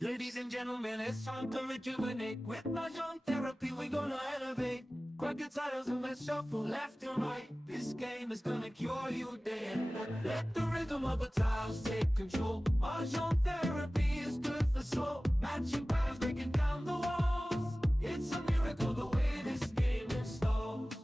Ladies and gentlemen, it's time to rejuvenate. With Mahjong therapy, we're gonna elevate. Grab your titles and let's shuffle left and right. This game is gonna cure you day and night. Let the rhythm of the tiles take control. Mahjong therapy is good for soul. Matching patterns, breaking down the walls. It's a miracle the way this game installs.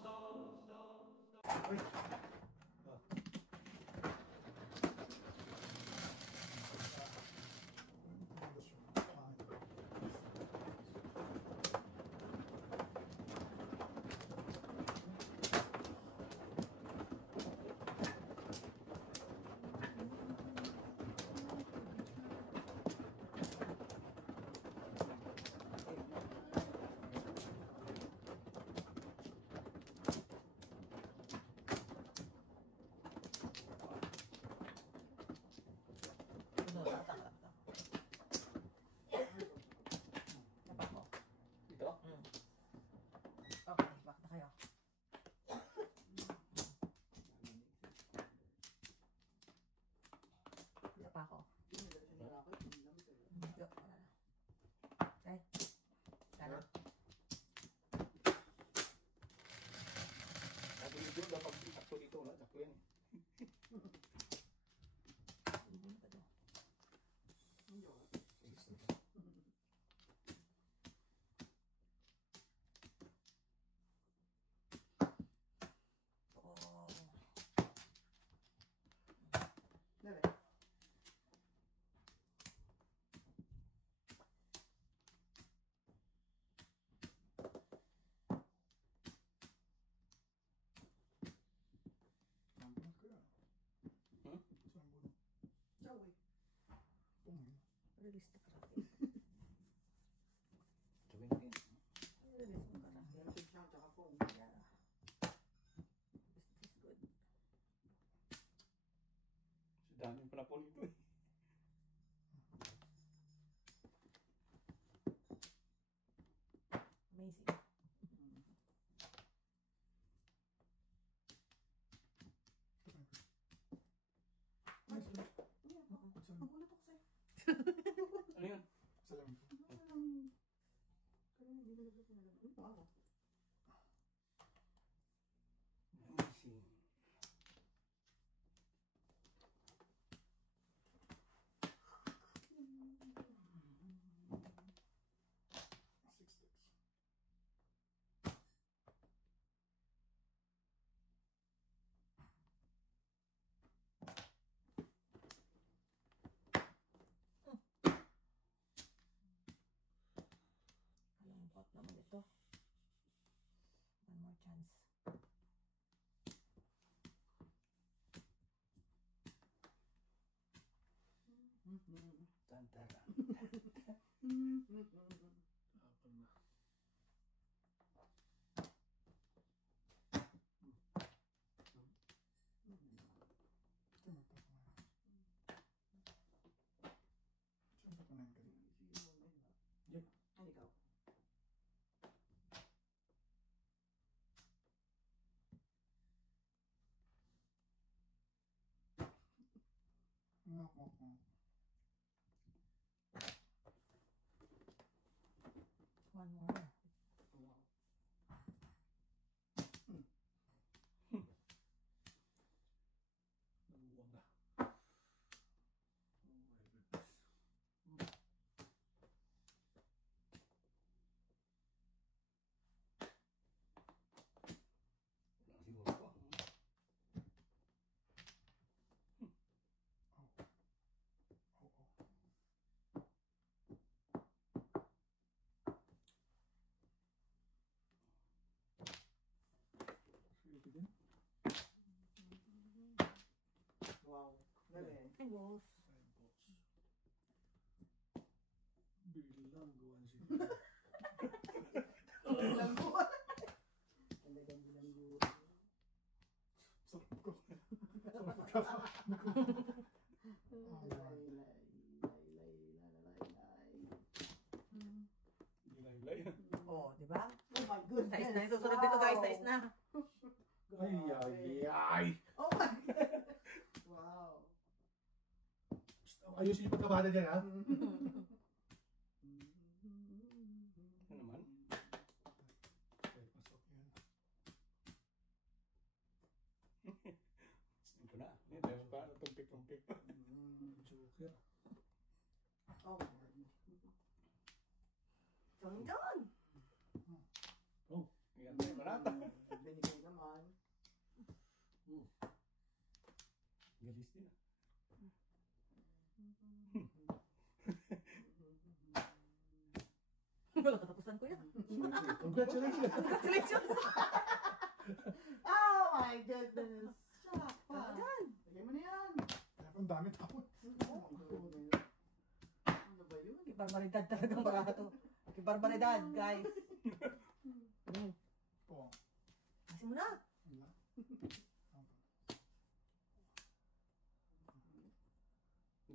Okay, back na kayo. Isa pa ako. Go, wala na. Okay. Tara. Sabi ni Joe, dapat sakto dito, no? Sakto yan. Hindi na ba ito? Oh. Dali. Release the traffic. Sabi natin. Release mo ka traffic. Message siya, tsaka phone. Yeah. This is good. Sa dami pala po nito eh. Amazing. Ang ulit ako sa'yo. Ano yun? Salamin po. Hindi ko alam. Ito ako. Amazing. Lambot naman ito. One more chance. Tantara. Yan. Ano ikaw? One more. Nabuwang na. Oh my goodness. Wala siguro pa. Wow. Dali. Ay, wolf. Bilang gawan siya. Bilanggo. Talagang bilanggo. Sarap ko. Lay-lay. Oh, di ba? Oh my goodness. Sais na. Susunod dito guys. Sais na. Ay, ay, ay. Oh my God. Wow. Ayusin yung pagkabada dyan, ha? Joker. Oh, John John! Oh, Yan tayo barata. Binigay naman. Galis din. Wala katapusan ko yan. Congratulations. Congratulations! Oh my goodness! Shock pa! John! Lagay mo na yan! Ang dami tao. Oh, ano ba yun? Kibarbaridad talagang barato to. Kibarbaridad, guys. Oo. Kasi mo na. Wala.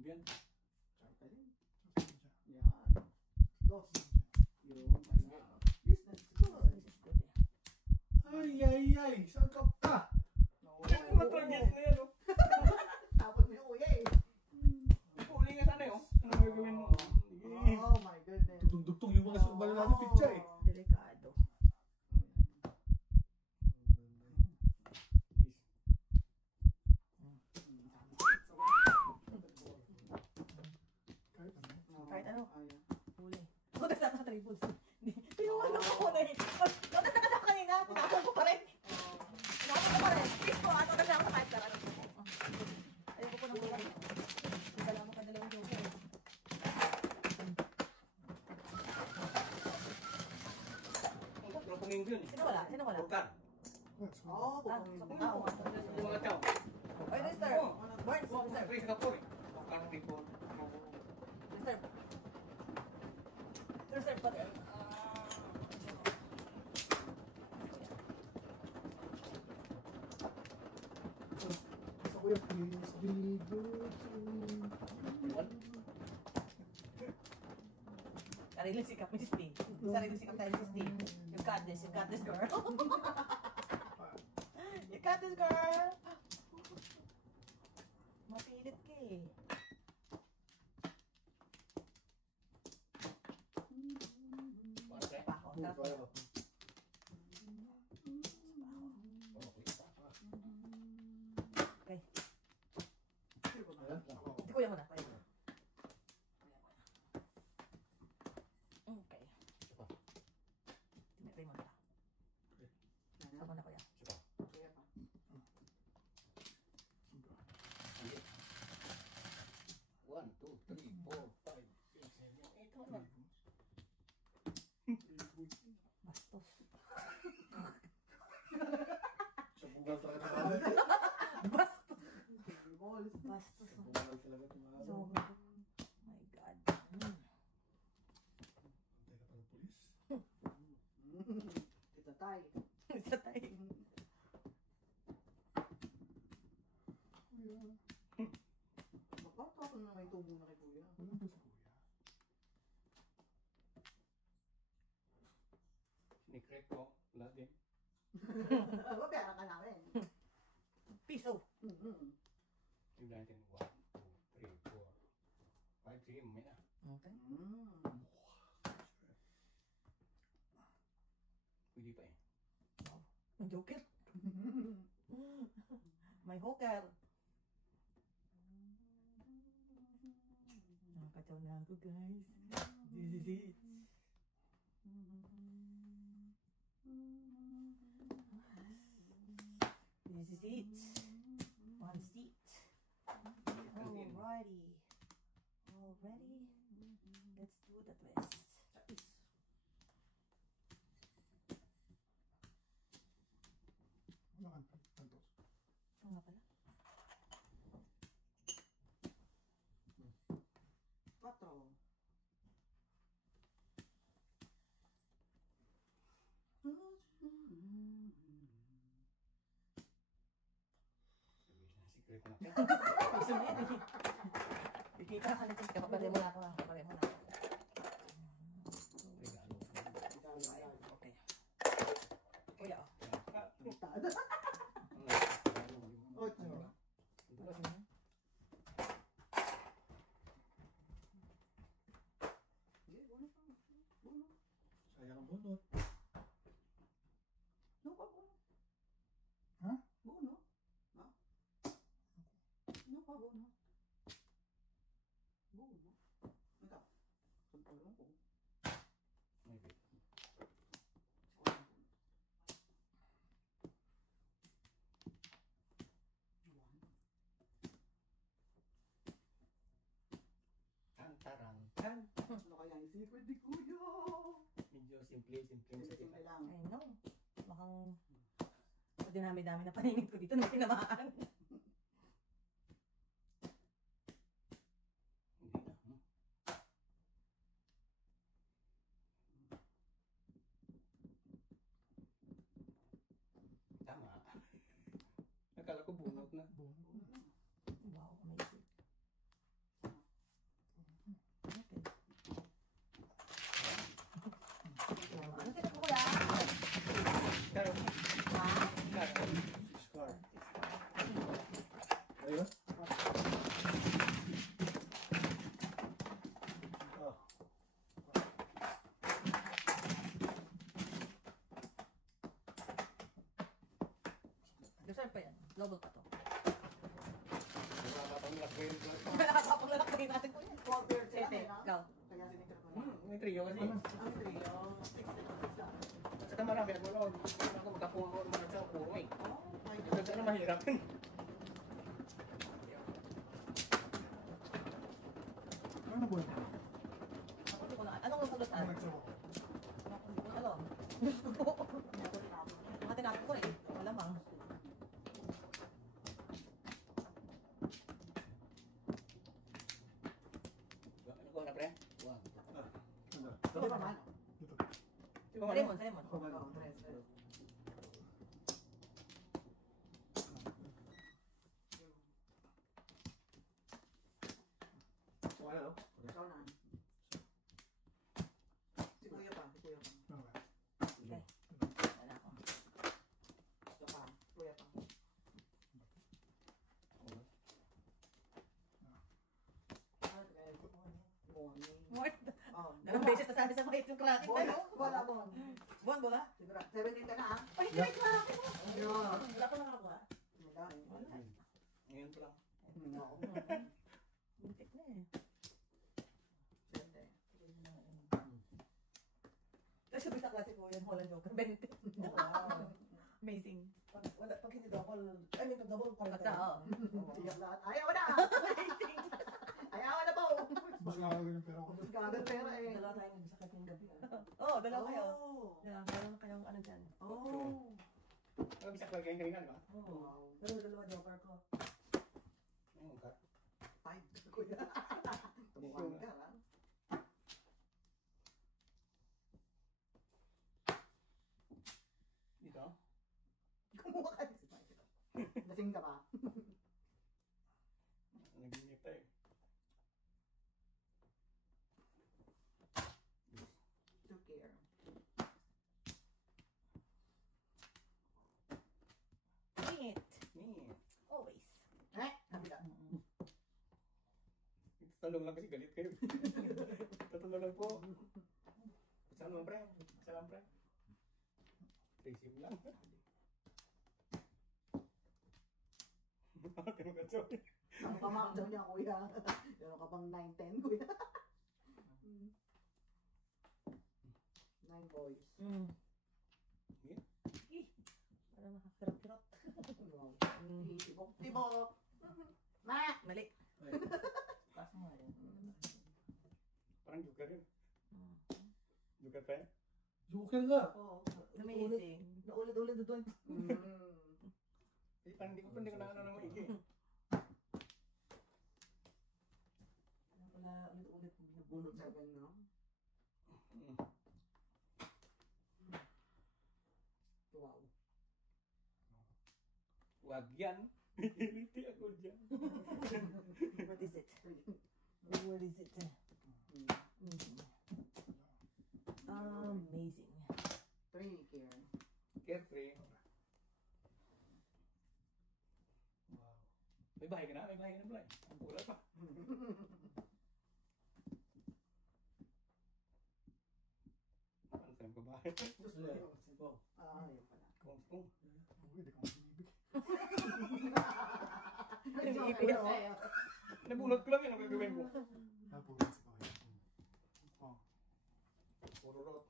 Yan. Tsaka din. Yan. Dos. Yun. Business good. This is good eh. Ay. Saan ka pa? No. Matulog na yan, oh. Tapos mo yung kuya eh. Uli nga sana, oh. Ano gagawin mo? Oh my goodness. Tutong-dugtong yung mga sumbalo natin pitsa eh. Delikado. Kahit ano. Kahit ano. Huli. Notas na ako sa triples. Pinuwala ko na eh. Notas na kasi ako kanina. Tinapon ko pa rin. Tinapon ko pa rin. Please po, notas na ako sa kahit karaan. Ayoko po nang buwan. Salamat ka dalawang joker. Propongin ko yun, eh. Sino wala? Sino wala? Purkan. Let's go. Oh, Ah, pupangin. oo. Yung mga chow. Oy, Mister. Oh. Burns, Oh, Mister. freeze ka po, eh. Purkan people. Mister. Mister, pati. Gusto ko yung please be good to me. Sariling sikap, Miss T. Sariling sikap tayo, Miss T. You got this girl. You got this, girl. Mapilit ka eh. Pare. Pako, tapos. Okay. Ito kuya mo na. Kuya mo na. Okay. Tinatay mo na. Ako na kuya. Kuya pa. One, two, three, four, five, six, seven, eight. Ito na. Bastos. Sa bugal talaga naman. Bastos. Balls. Bastos. Sa bugal talaga tumagal. So, my God. Antay ka pa ng pulis. Kita tayo. Isa tayo. Kuya. Bakit ako na may tubo na kay kuya? Wala ba si kuya? Sinikret ko. Wala din. Babayaran ka namin. Piso. Tignan natin. One, two, three, four, five. Sige, mamaya. Okay. Pwede pa, eh. May joker. May hooker. Nakakataw na ako, guys. This is it. This is it. One seat. Alrighty. Already. Let's do the twist. Wala kang tantos. Oo nga pala. Patro. Secret na natin. Piso na yun. Ikita ka nito. Kapapare mo na ako. Kapapare mo na ako. Regalo. Okay. Kuya, oh. Tada. Ocho. Sige, buno pa. Buno. Sayang ang bunot. No pa, buno. Ha? Buno. Ha? No pa, buno. Sa dinami-dami na paningin ko dito, may tinamaan. Hindi na. Tama. Akala ko bunot na. Wow, amazing. Okay. Ano sila po kuya? Karo. Ha? Karo. Scar. Ayun. Ah. Deserve pa yan. Global pa to. Nakakapang lakbayin ko. Nakakapang lalakbayin natin po yan. 12 years sila, Sete, no? ikaw. Kaya sinigil ko na. May trio kasi. Ang trio, 60 lang. Saka marami ako noon. Kung ako magkapunga ako ng mga tao, puro eh. Oh, my Kasi sana mahirap. Ano ba? Ako hindi ko na. Anong pulutan? Ano nagsawa? Ako hindi ko alam. Mga tinapos ko eh. Malamang. Ano ko na pre? Wow. Ano? Di ba man? Dito. Di ba Lemon, lemon. Oo, tres. Wala no? Ikaw na. Si Kuya pa, si Kuya pa. Ano ba? Okay. Wala ako. Ito pa, Kuya pa. Morning. More. Oh, Dalawang beses na sabi sa mga itong cracking. Wala, wala mo. Buwan, bola? Siguro, 17 ka na ah. Ay, hindi na cracking mo. Ayun. Wala pa nakakuha. Madami. Ngayon pa lang. No. Muntik na eh. Siyempre. Kasi sabi sa klase ko, yung Holland Joker, 20. Wow. Amazing. Pag hindi double, I mean, pag double, Pagka, oo. Tiyak lahat. Ayaw na! Ayaw na po! Mas nakakagawin yung pera ko. Mas kagal pera eh. Dalawa tayo nagsakit yung gabi. Oo, dalawa kayo. Yeah, dalawa kayong ano dyan. Oh. Ano bisa lang kayong kanina, di ba? Oo. Wow. Dalawa Joker ko. Ayun ka. Five. Kuya. Tumukhang ka, ha? Dito? Kumuha ka. Lasing ka ba? Nag-inip tayo. Took care. Bring it. Ni. Always. Eh? Kabila. Tanong lang kasi galit kayo. Tatanong lang po. Saan lang pre? Saan lang pre? Tasing lang. Bakit mo ganito? Ang pamak daw niya, kuya. Meron ka pang 9-10, kuya. 9 boys. Mm. Yeah. Eh, parang nakakirot-kirot. Wow. Mm. Tibok. Tibok. Ma! Mali. Kaso nga yun. Parang joker yun. Mm. Joker pa yan? Joker nga. Oo. Amazing. Naulit-ulit na doon. Eh, parang hindi ko na ano ng maigi. Wala ulit-ulit. Bunot 7, no? Wow. Wag yan. Hindi ako dyan. What is it? What is it? Amazing. Amazing. 3 here. Carefree. Wow. May bahay ka na? May bahay ka na pala eh. Wala pa. Ano sa'yo ka bahay? Gusto mo yun. Ah, yun pala. Kung Uy, di ka masinibig. Iniipit ako. nabunot ko lang yun ang gagawin ko. Puro sa bahay. Oh. Puro rot.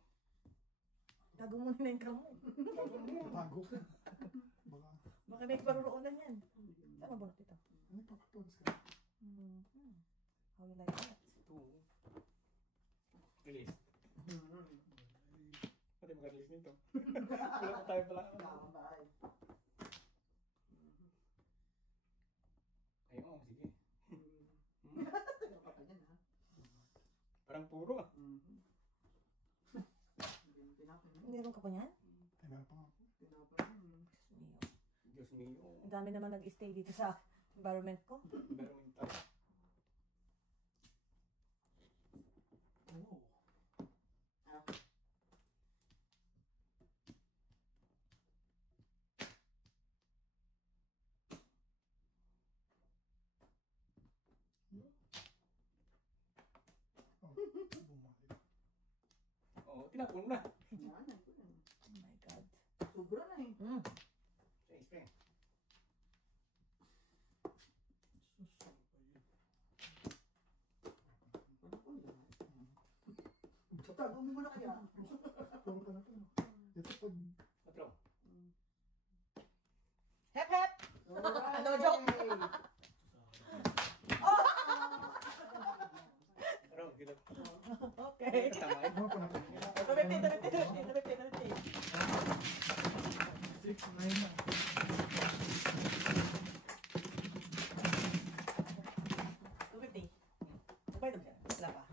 Tago mo na yung kamo. Tago ka. Baka, Baka may paruroonan yan. Saan mabunot ito? ano papatunas ka? How you like that? Two. Release. Pwede mag-release nito. Wala pa tayo pala. Tama ba? Parang puro ah. Meron ka pa niyan? Tinapang ako. Diyos mio. Ang dami naman nag-stay dito sa environment ko. Environmental. Oh. Oh, bumalik. Oo, tinapon mo na. Oh my God. Sobra na eh. Mm. Sa spray. Tagumin mo na kaya. Puro ka na to. Ito pag Patro. Hep hep! No joke. Patro, gila. Okay. Tama eh. ano pa natin? Tumipti. 6, 9 na. Tumipti. Sabay naman yan. Wala pa.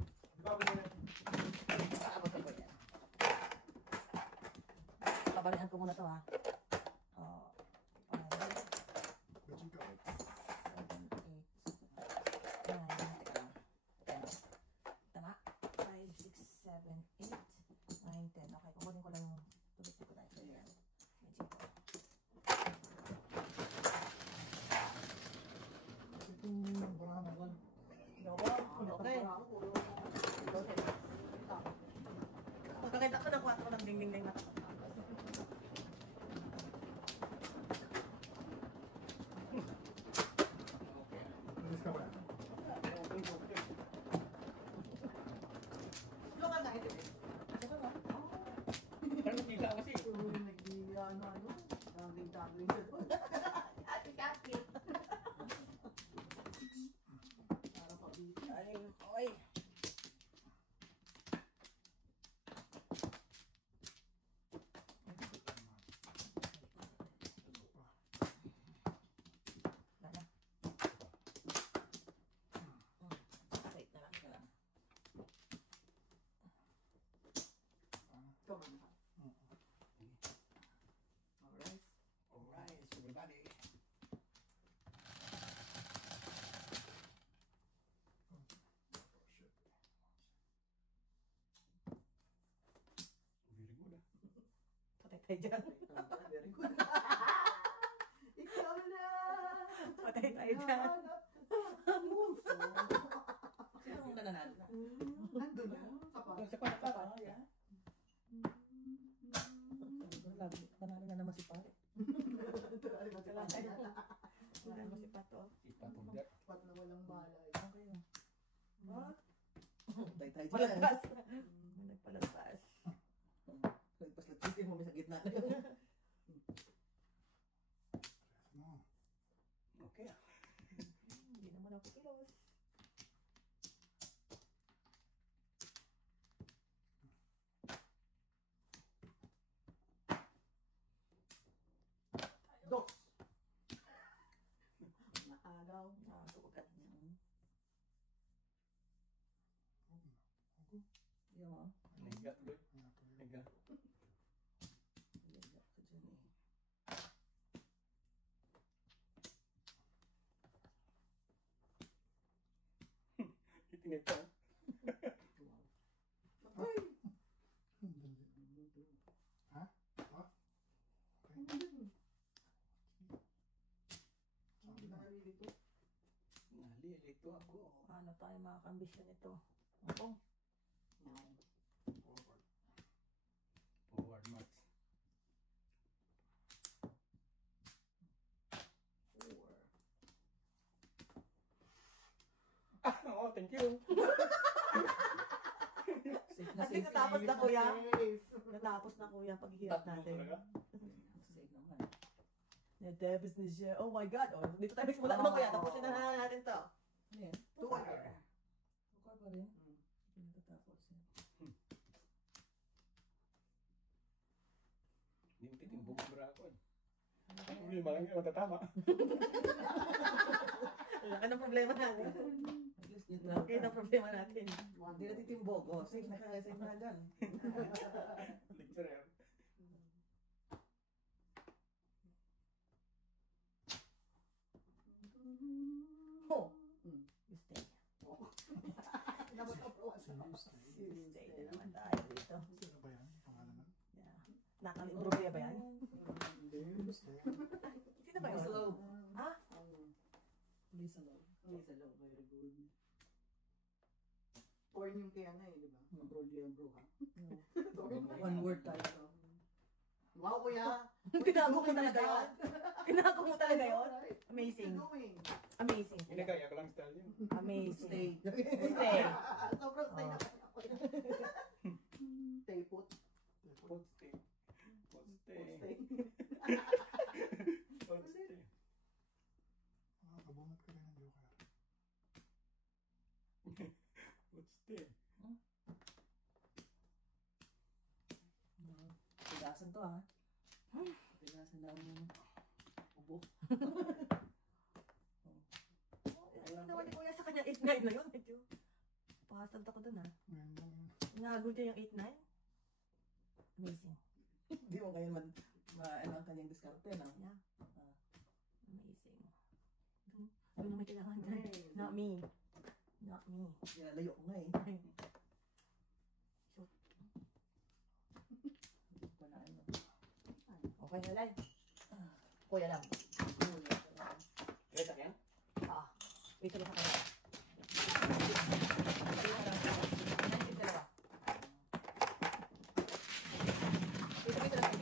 Paabot ko yan. Pabalihan ko muna to ha. Oh, 5, Let's go. 7, 8, 9, teka lang. 10. Tama? 5, 6, 7, 8, 9, 10. Okay, kukunin ko lang yung tumipti ko na ito. Yan. Medyo ito. Itong barahan ako. Okay. Pagkakita ko nakuha ko ng ding-ding-ding mata. Alis ka ba? Lokal na ito. Parang tila kasi. Nagdiyan na ano. Tangling-tangling sa doon. Ati-ati. Para pabiti. Ayun, oy. Wala. Wait na lang, wait na lang. Come on. Alright. Alright, everybody. Very good ah. Patay tayo dyan. Very good. Ikaw na. Patay tayo dyan. Puso. Sino ang nananalo? Nandun na. Kapag. Sa pata. Yeah. Panalo na naman si Pare. Panalo mo si Pato. Ipatunggat. Pat na walang balay. Okay. What? Tay tayo Palagpas. Nagpalagpas. Nagpas-lagpas din mo may sa gitna. No. Okay ah. Hindi naman ako kilos. Dos. Naagaw. Nakasukat. Yung mga. Naiga tuloy. Naiga. Itinita. Ay! Ha? Ha? Okay. Sabi na nalilito. Nalilito ako. Ano tayo makakambisyon nito? Oo. Forward. Forward march. Ah, oh, thank you. Safe At least natapos na, kuya. Safe. Natapos na kuya paghihirap Tatlo natin. talaga. Safe naman. Natapos na siya. Oh my God. Oh, dito tayo simula naman kuya. Tapusin na natin to. Ayan. Tukar. Tukar pa rin. Natapos. Hindi mo titimbong yung brakon. Ang problema lang yung matatama. Wala ka ng problema natin. At least Yun lang. Yun ang problema natin. Hindi natin timbog. O, save na ka. Save na dyan. Lecturer. Oh, you stay. Dapat approach. You stay na naman tayo dito. Sino ba yan? Pangalan na? Yeah. Nakalimbro ba yan? Hindi. Sino ba Police yun? alone. Ah? Police alone. Police alone. Very good. Porn yung kaya na eh, di ba? Abroad yung bro ha? One word tayo. Wow, kuya! Tinago mo talaga yun? Tinago mo talaga yun? Amazing. Amazing. Ginagaya ko lang style yun. Amazing. Stay. Stay. Sobrang stay na Oh. kaya. Stay put. Put stay. Put stay. Put stay. Put stay. Kabungat ka rin ng Joker. Put stay. Tigasan to ha. Tigasan daw mo. Ubo. Ano naman ni Kuya sa kanya 8-9 na yun? Medyo pasad ako dun ha. Ngayon lang yun. Nahagod niya yung 8-9? Amazing. Hindi mo ngayon ano ang kanyang diskarte na. Yeah. Amazing. Doon naman kailangan dyan. Not me. Not me. Layo ko nga eh. Shoot. Panaan mo. Okay na lang. Kuya lang. Kaya yan? Ah. Wait ka lang sa kanya. Wait ka lang. Nandiyan dalawa. Wait ka lang.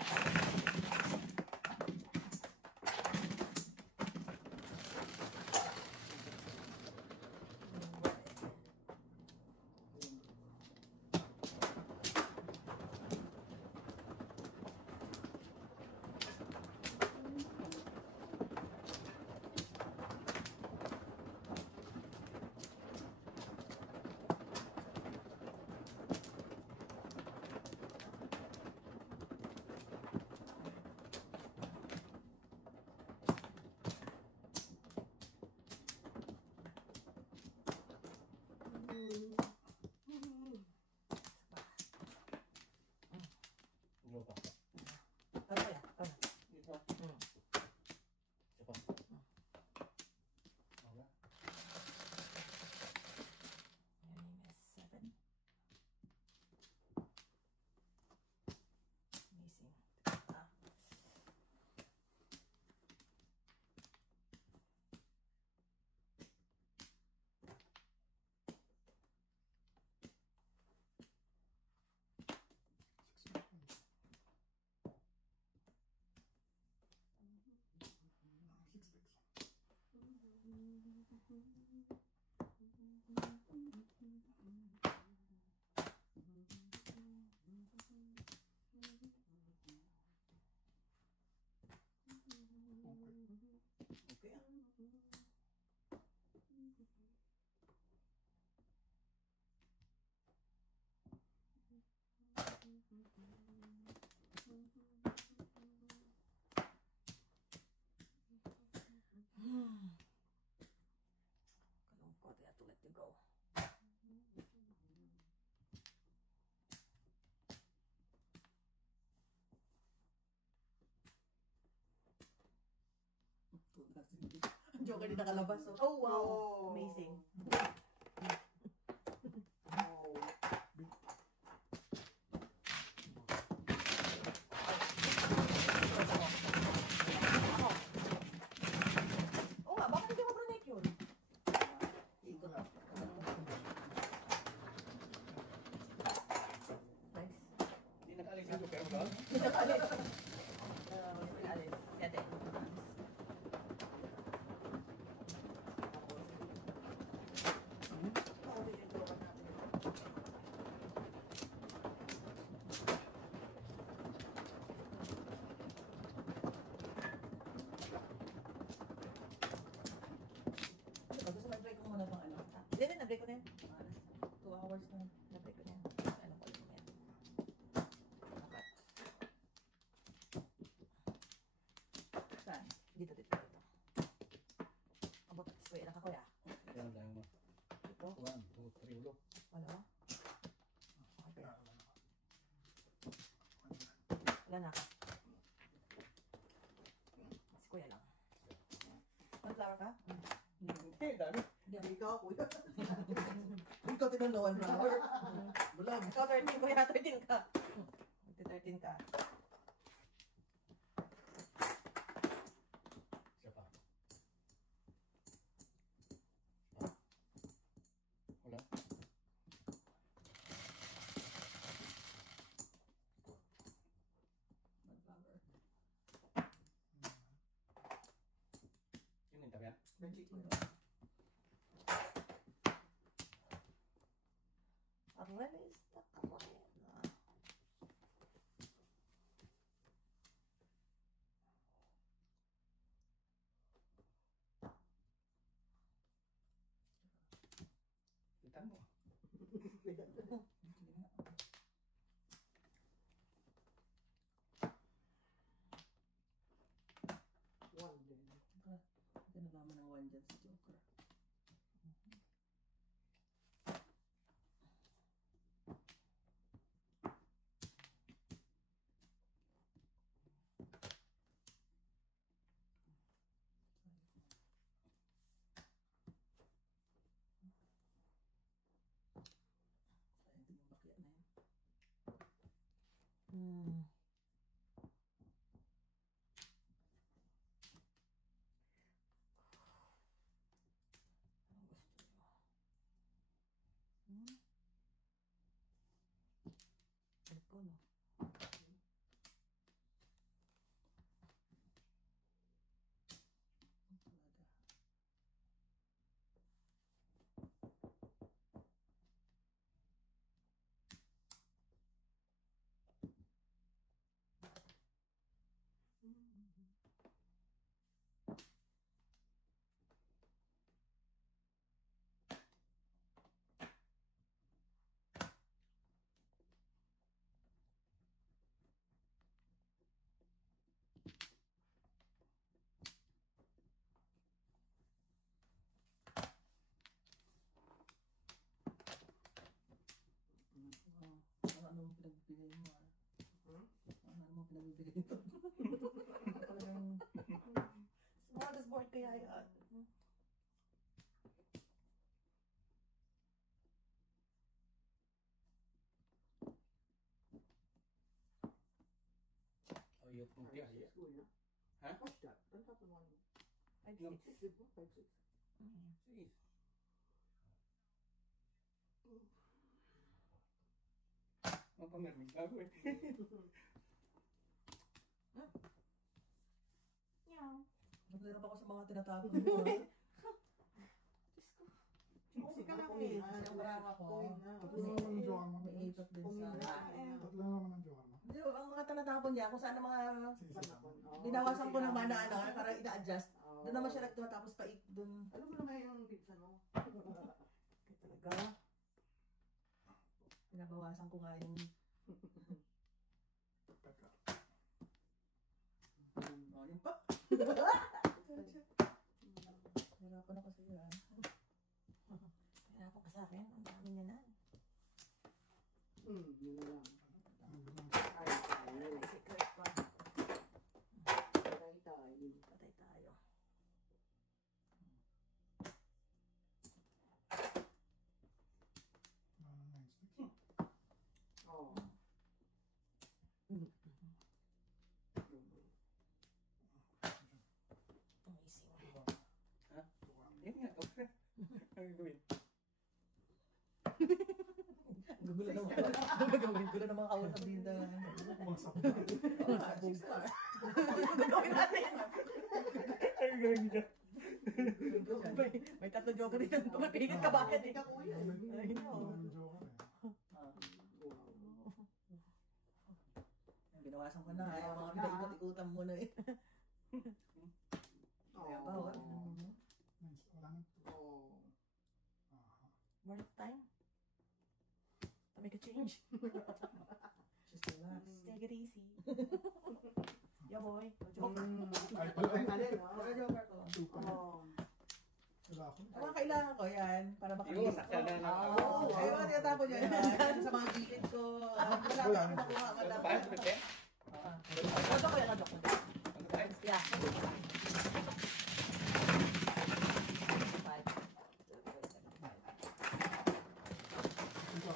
Ano pa? Ano kaya? Ano? Ito. Hmm. Isa pa. Wala. Your name is 7. Amazing. Ah. Okay ah. Kalungkot. I have to let you go. Ang Joker din nakalabas. Oh, wow. Amazing. Wow. Oo nga, bakit hindi mo pronate yun? Ikot. Nice. Hindi nag-alis yung Joker mo. Alis. Alis. Sete. Gusto mag-break ko muna pang ano. Hindi, na-break ko na yan. 2 hours na. Na-break ko na yan. Alam ko lang yan. Okay. Saan? Dito. Abot at square lang ako ya. Yan lang mo. Ito. Wala. Okay. Ah, Wala na ako. Si Kuya lang. Sunflower ka? Hindi, dami. Hindi ikaw, kuya. Ikaw tinulawan flower. Bulag. Ikaw 13, Kuya. 13 ka. 13 ka. Siya pa. Wala. Flower. Yun yung tabi yan. Magic mo. Ang walis na kamay. Itan mo. One din. Pinagama ng one dyan si Joker. Sayang din yung bakya na yun. Anong gusto nyo? Balik ko, no? Talaga. Ano pinagbibigay mo, ah? Ano pinagbibigay mo? Talagang smorgasbord kaya yan. Oh, yung puti ay. Kuya. Ha? What's that? Don't have the one. 5-6. 5-6. Sige. Mapamerming ako eh. Meow. Naglaro ako sa mga tinatapon mo. Diyos ko. Kasi ka lang eh. Sobrang ako. Tatlo naman ang joker mo. May ipot din sa... Tatlo naman ang joker mo. Hindi, ang mga tinatapon niya, kung saan ang mga... Sige, sige. Binawasan ko naman na ano, para ina-adjust. Doon naman siya nagtuwa, tapos paik doon. Alam mo naman yung pizza mo? Talaga. Pinabawasan ko nga yung... Teka. Oh, yun pa. Hirapan ako sa iyo, ah. Hirapan ka sa akin. Ang dami niya na. Yun na lang. Ay, Ay, May secret pa. patay tayo. Patay tayo. ano na yung sticks? Oo. Amazing. Yan nga. Ang gawin. Gugulo naman. Gagawin ko na naman kausap dito. Bumasak na. Gagawin natin. Ang gawin niya. May tatlo joker dito. Tumapigil ka ba? Hindi ka kuya. I know. Ang joker eh. Binawasan ko na. Ay, mga pinaikot-ikutan mo na eh. Kaya ba? Oo. Nice. Wala na. Oo. Aha. Worth time. To make a change. Just relax. Take it easy. Yeah, boy. Ay, pala. Alin, no? Wala joker ko. Two pa. Oo. Wala ako. Mga kailangan ko yan para Yun, makagisa ko. sana na. Oo, ay mga tinatapon yan. Yan sa mga gilid ko. Wala Wala. akong nakuha. Ano ba? Ano ba? Kodok ko yan, kodok ko. Ano ba? Yeah. Ito.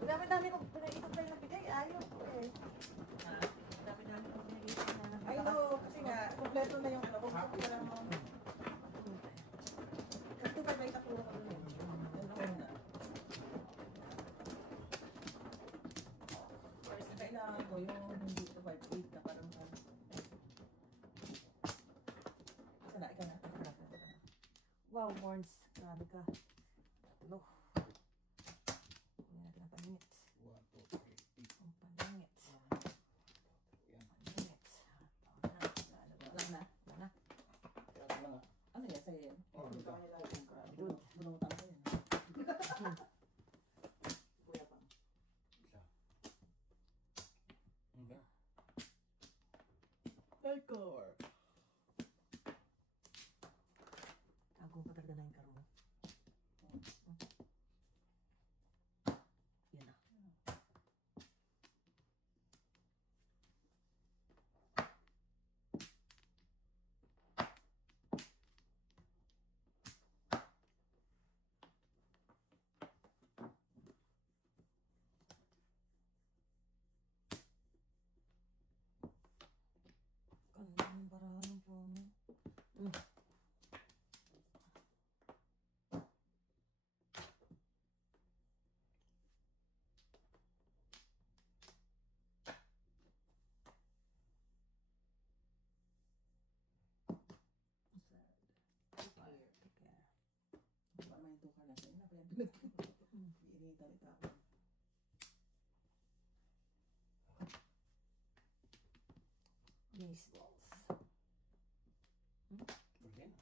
Dami-dami kong pinaikot kayo ng bigay. Ayaw ko eh. Dami-dami kong pinaikot na. Ay, no. Kasi nga, kompleto na yung ano. Kung sa lang mo. Kasi pa may takuro ko dun eh. Yan na. First, kailangan ko yung hindi ito 5-8 na parang Ika na, ika na. Wow, Morns. Grabe ka. Tatlo. Hindi natin ang paningit. 1, 2, 3, 8. Ang paningit. Yan. Paningit. Wala na. Wala na. Kaya lang nga. Ano yan sa'yo yan? Oh, ito. Good. Bunong tama yan. Kuya pa. Isa. Ano ba? Alcor. Tago pa talaga na yung karo. Yan na. Ganda ng barahan po. Baseballs. Pwede na.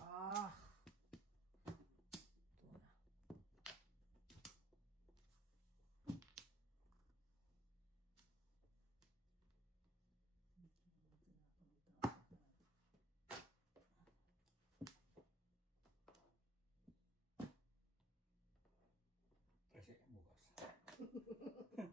Ah. Ito na. Kasi bukas. Bukas ka.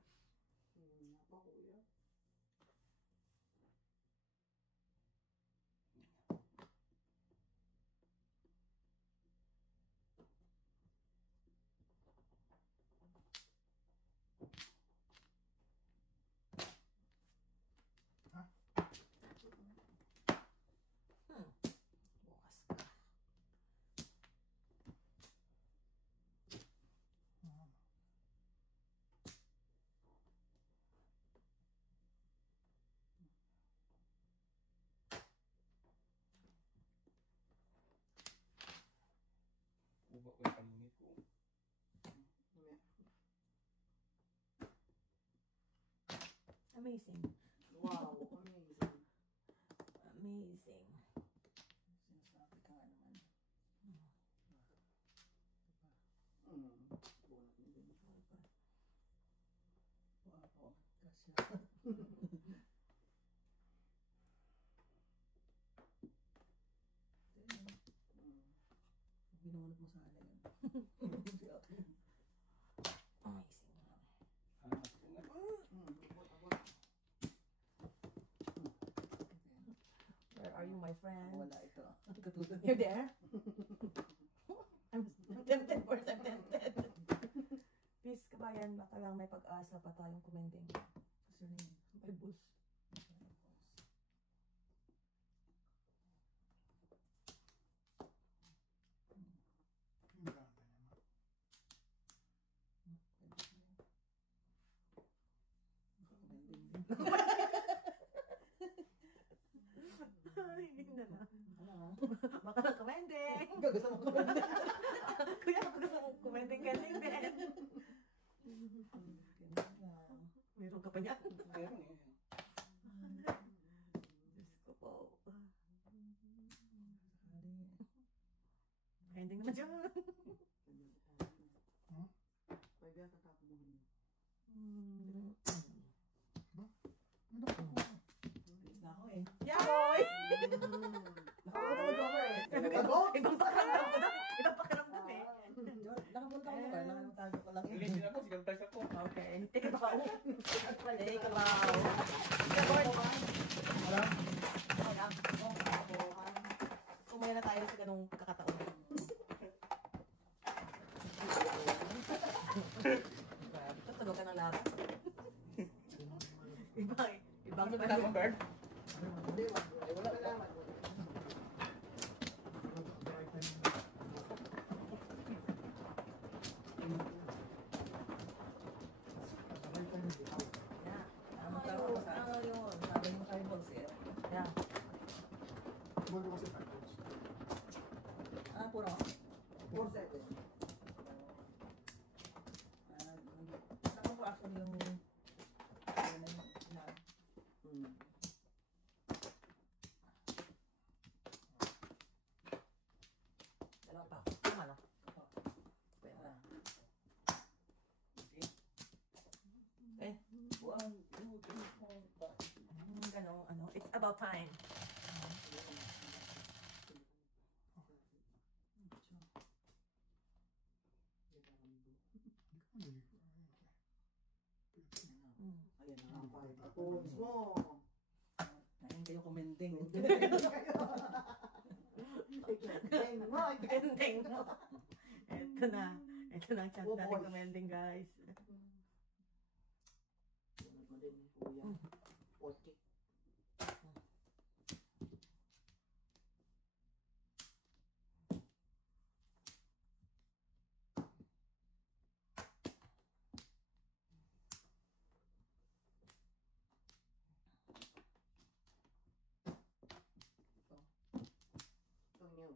Uba ko yung paningit ko. Amazing. Wow, amazing. Amazing. Sinasabi ka nga naman. Wow. Kasi. Binunod mo sana yun. Amazing. Hanap ko nga. Where are you, my friend? Wala ito. Katulad You're there? I'm tempted, of course, I'm tempted. Please, kabayan, matagang may pag-asa pa tayong kumending. kasi rin. May bus. Yung gata niya. Ay, hindi na na. Ano? Baka na kumending. Gusto mo kumanda? Kuya, baka gusto mong kumending ka din. Meron ka pa niyan? Meron eh. Diyos ko po. ending naman siya. Pwede yata tapo mo yun. Ano po? Alis na ako eh. Yahoy! Nakapunta ko Joker eh. Ibang pakiramdam ko doon. Ibang pakiramdam eh. Nakapunta ko Joker. Nakatago ko lang Ilis din ako, sigang price ako. Okay. Take a bow. Take a bow. Jacoy! Wala? Wala. Kumaya na tayo sa ganung pagkakataon. Tutulog ka ng laro. Ibang Ano ba tama, Bird? Hindi, wala kailangan. Yeah. Ano yun? Sabi mo kayo bolsir. Yeah. Bago kasi package. Ah, puro. 4-7. Saka po actually yung Dalawa pa. Tama na. pera. Eh. 1, 2, 3, 4, 5. Ano, it's about time. Ayan na ang 5 points mo. Ayun kayo kumending. Ikending mo. Kumending mo. Ito na. Ito na ang chance Oh, natin boy. kumending, guys. Sunod mo din, kuya. 40. Ito nyo.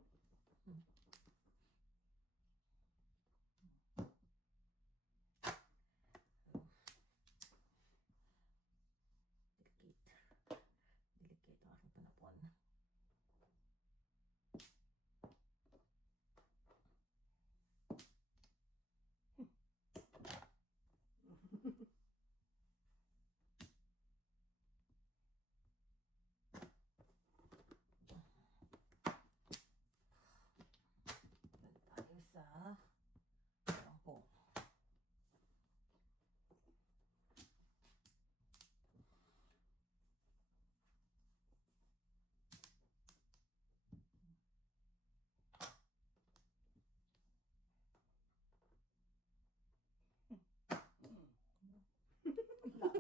Delicate. Delicate ang aking panapon. Tayo sa bangko.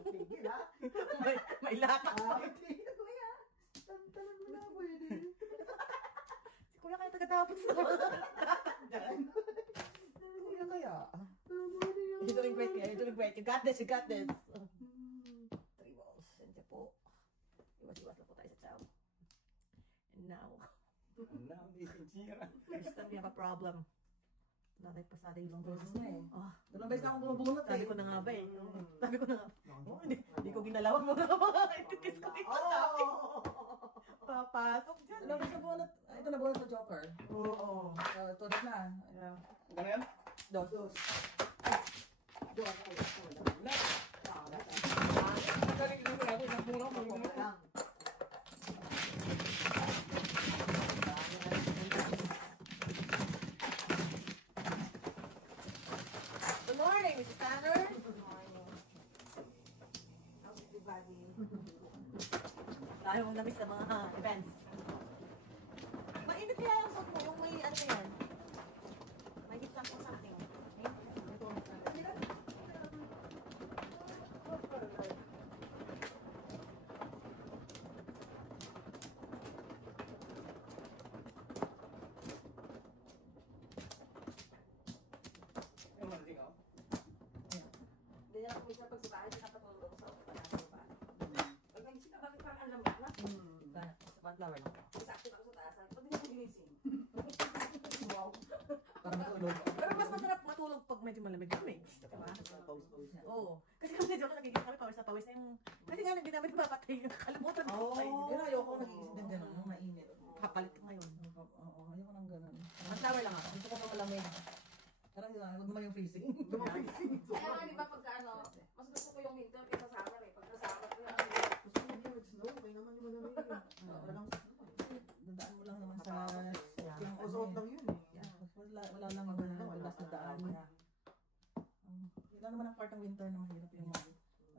Tigil ha? May lakas pa. Tigil kuya. Tantanan mo na pwede. Si Kuya kaya tagatapos na mga tatagdan. Kuya kaya. You're doing great, Kuya. You're doing great. You got this. You got this. 3 balls. Hindi po. Iwas-iwas lang po tayo sa chow. And now, Now, this is Jira. next time we have a problem. Natay pasada yung Beses na eh. Oh, Dalawang beses na akong bumubunot eh. sabi ko na nga ba eh. Sabi ko na nga. Nakakita. Oh, hindi ko ginalawan mo na mga ititis ko dito. Sabi ko. Papasok dyan. Dalawang beses na bunot. Ito na bunot sa Joker. Oo. Tuloy na. Ano yan? Dos. Dos. Na. Galing din mo na ako, isang pulang mo. Good morning, Mrs. Tanner. Good morning. How's everybody? Tayo mong namiss sa mga events. Mainit kaya yung suot mo, yung may ano na yan. May hit something. Yung maling ako. Hindi na ako minsan pag sa bahay, nakatulog sa bahay. Pag nagising ka, bakit parang ang lamig na? Sunflower lang. Sakto ako sa taas. Pag hindi ako ginising. Wow. Para matulog. Pero mas masarap matulog pag medyo malamig-lamig. Diba? Pause. Oo. Kasi kung medyo nagigising kami, pawis na pawis na yung... Kasi nga, hindi namin mapatay yung kakalimutan ko. Pero ayoko nagising din ganun, nung mainit. Kapalit ko ngayon. Oo, ayoko nang ganun. Sunflower lang ako. Huwag naman yung freezing. Kaya nga, di ba, pagka ano, mas gusto ko yung winter kaysa summer eh. Pagka summer ko yung Gusto mo yung snow, kaya naman yung malamig. Walang snow. Dadaan mo lang naman sa... Usot lang yun eh. Wala lang dulas na daan. Yun lang naman ang part ng winter na mahirap yung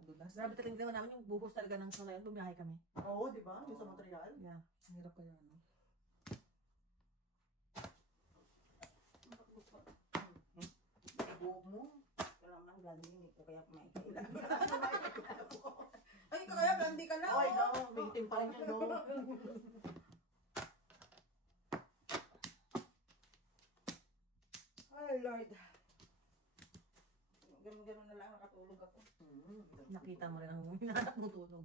dulas. Grabe talaga naman namin yung buhos talaga ng snow na yun. Bumiyahe kami. Oo, di ba? Yung sa Montreal. Yeah. Mahirap kaya ano. Buhok mo. Pero ang galing hindi ko kaya kumain. Ay, ikaw kaya, blondie ka na. Ay, no. Maintain pa rin yan, no. Ay, Lord. Ganun-ganun na lang nakatulog ako. Nakita mo rin ang hinahanap mo tulog.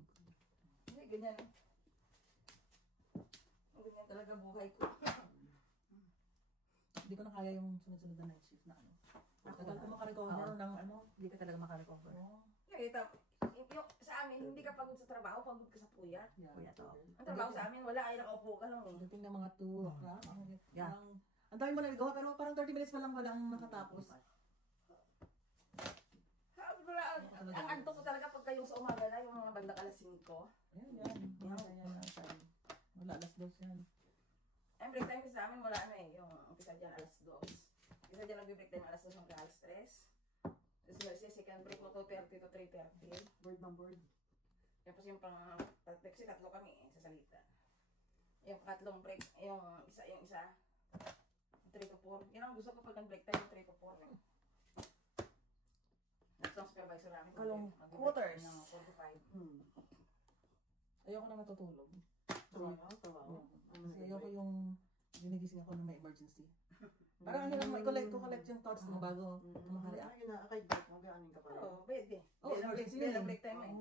Hindi, ganyan. Ganyan talaga buhay ko. Hindi ko na kaya yung sunod-sunod na night shift na ano. Tagal ko makarecover ng ano. Hindi ka talaga makarecover. Kaya yung, sa amin, hindi ka pagod sa trabaho, pagod ka sa puyat. Kuya to. Ang trabaho sa amin, wala ay nakaupo ka lang eh. Dating ng mga 2 o'clock. Yeah. Ang dami mo naligawa pero parang 30 minutes pa lang walang nakatapos. Ang antok ko talaga pagka yung sa umaga na, yung mga bandang alas 5. Yan. Wala, alas 2 yan. Ang break time kasi sa amin, wala na eh. Yung umpisa dyan alas 2. Umpisa dyan nag-break time alas 2 hanggang alas 3. Tapos second break mo 2:30 to 3:30. Board ng board. Tapos yung pang, kasi tatlo kami eh, sa salita. Yung katlong break, yung isa, 3 to 4. Yan ang gusto ko pag nag-break time, 3 to 4 eh. Tapos ang supervisor namin, Kalong mag-break quarters. ng 4 to 5. Ayoko na matutulog. Trabaho. Kasi ayoko yung ginigising ako na may emergency. Parang ano lang, collect yung thoughts mo bago kumakaya. Ay, nakakay break. Mag-aanin ka pala. Oo, pwede. Oh, emergency Hindi yun lang eh. break time eh.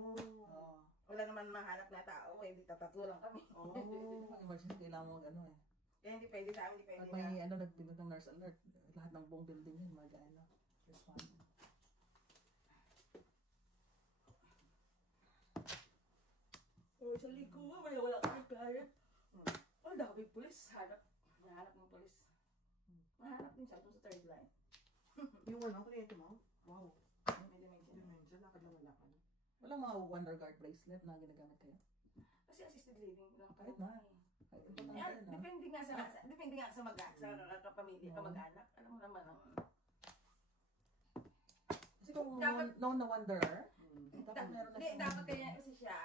Oo. Wala naman mahanap na tao, eh, di tatatlo lang kami. Emergency, kailangan mo ano eh. Kaya hindi pwede sa amin, hindi Pag pwede may na. ano, nagpindot ng nurse alert, lahat ng buong building yun, mag-ano, respond. Oh, sa liko, wala kami kaya. Oh, dami pulis. Nahanap ng pulis. Mahanap din siya doon sa third line. Yung ano, kliyente mo? Wow. May dimension. Dimension, lakad lang wala ka na. Walang mga Wonder Guard bracelet na ginagamit kayo. Kasi assisted living lang Kahit kami. na. Kahit importante Eh, yan, depende nga sa sa kapamilya, kamag-anak. Alam mo naman ang Kasi kung Dapat- known na wanderer, dapat meron na Hindi, siyang- dapat kaya kasi siya,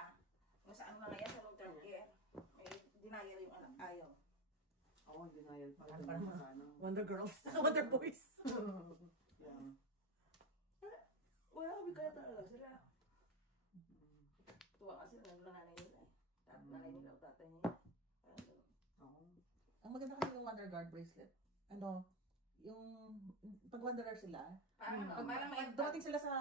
nasa ano na kaya sa long-term care, may denial yung anak, ayaw. Oo, denial pa. Ano, parang mga- Ano. Wonder Girls. Wonder Boys. Yeah. Wala kami kaya talaga sila. Tuwa kasi nandun na nanay nila eh. Nanay nila o tatay nila. Parang ganun. Oo. Ang maganda kasi yung Wonder Guard bracelet, ano, yung pag wanderer sila, Parang ano, parang may pag dumating sila sa